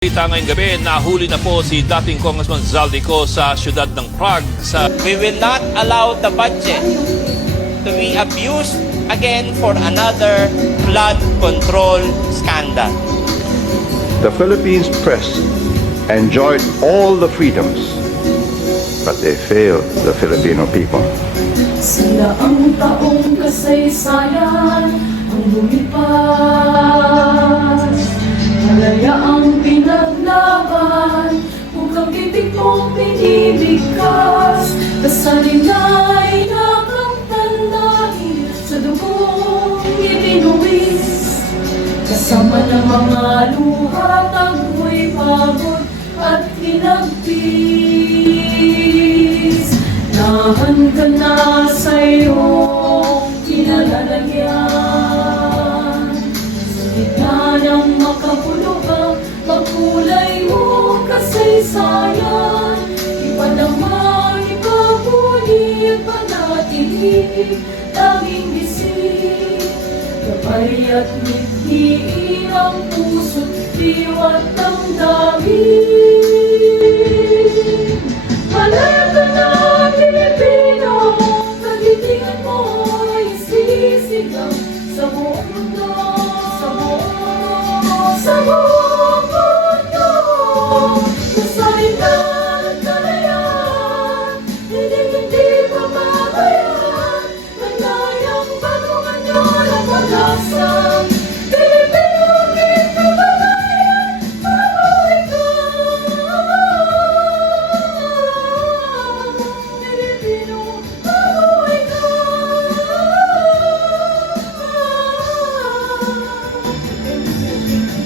Balita ngayong gabi, nahuli na po si dating Congressman Zaldico sa siyudad ng Prague. We will not allow the budget to be abused again for another flood control scandal. The Philippines press enjoyed all the freedoms, but they failed the Filipino people. Sila ang taong kasaysayan ang lumipas. Malaya ang pinaglaban, mukhang titik mong pinibigkas. Kasarin na'y nakamtandahin, sa dugong ibinuwis. Kasama ng mga luha, tago'y pagod at hinagpis. Nahan ka na sa iyong kinalalagyan. Sa gitna ng makabuluhang magkulay mo kasaysayan. Ipanamang ipaguli at panatili, tanging gising. Gabay at mithiin ang puso't diwa't ang damin. Malaya ka na, Pilipino, kagitingan mo ay sisigaw sa buong mundo, sa buong mundo, sa buong mundo. Masalitan at kalayan, hindi papabayaan, malayang bagong anyo na pag-asa. Pilipino, aking kababayan, mabuhay ka. Pilipino, mabuhay ka.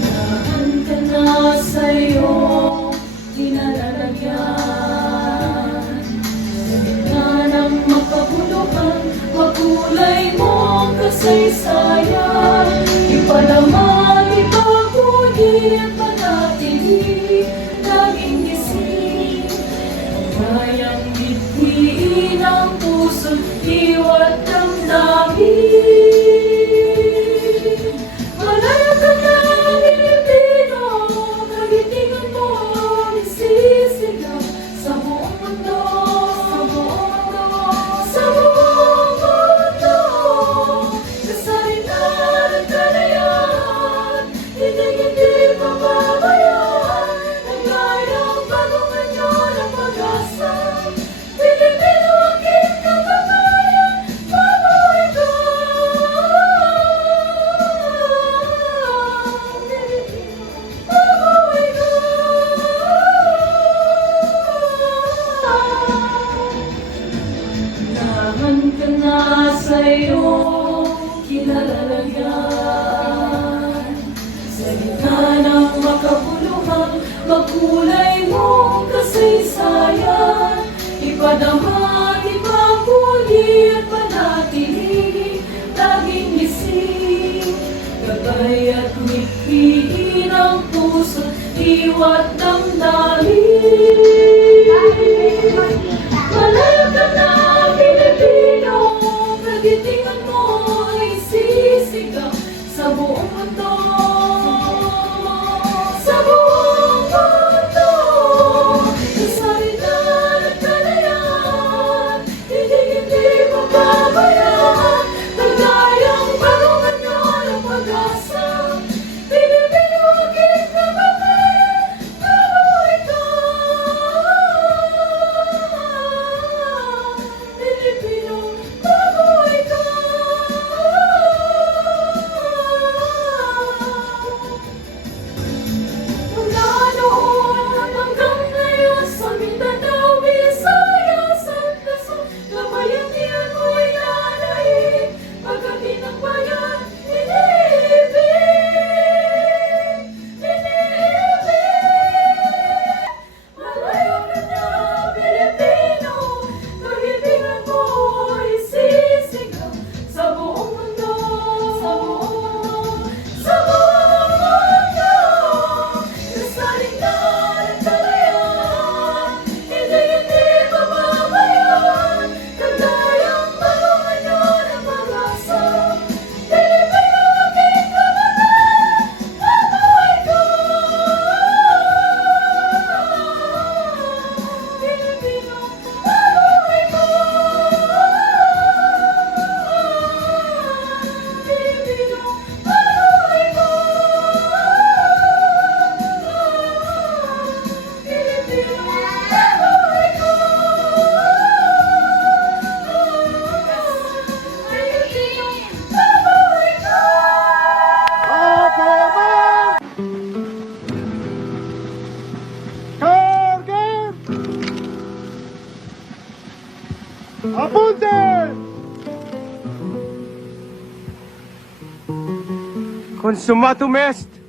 Dahan ka na sa iyong kinalalagyan. Sa gitna ng makabuluhan, makulay mong kasaysayan. Ipalaman, ipaguli at panatili, laging gising. Kayang bitbiin ang puso't iwa't damdamin. Malaya ka na, Pilipino, kagitingan mo isisigaw sa buong mundo, sa buong mundo, sa buong mundo. Kasaritan at kalayan, hindi pababayaan. Naglayang bagong anyo ng pag-asa. Pilipino, aking kababayan, mabuhay ka. Pilipino, mabuhay ka. Naman ka na sa iyong kinalalagyan. Sa gitna ng makabuluhang magkulay mong kasaysayan. Ipadama, ipaguli at panatili, laging gising. Gabay at mithiin ang puso't iwa't damdamin. Malaya ka na, Pilipino, kagitingan mo ay sisigaw sa buong mundo, sa buong mundo. Kasaritan at kalayan, hindi pababayaan. Naglayang bagong anyo ng pag-asa. Pilipino, aking kababayan, mabuhay ka. Apunte! Consumatum est!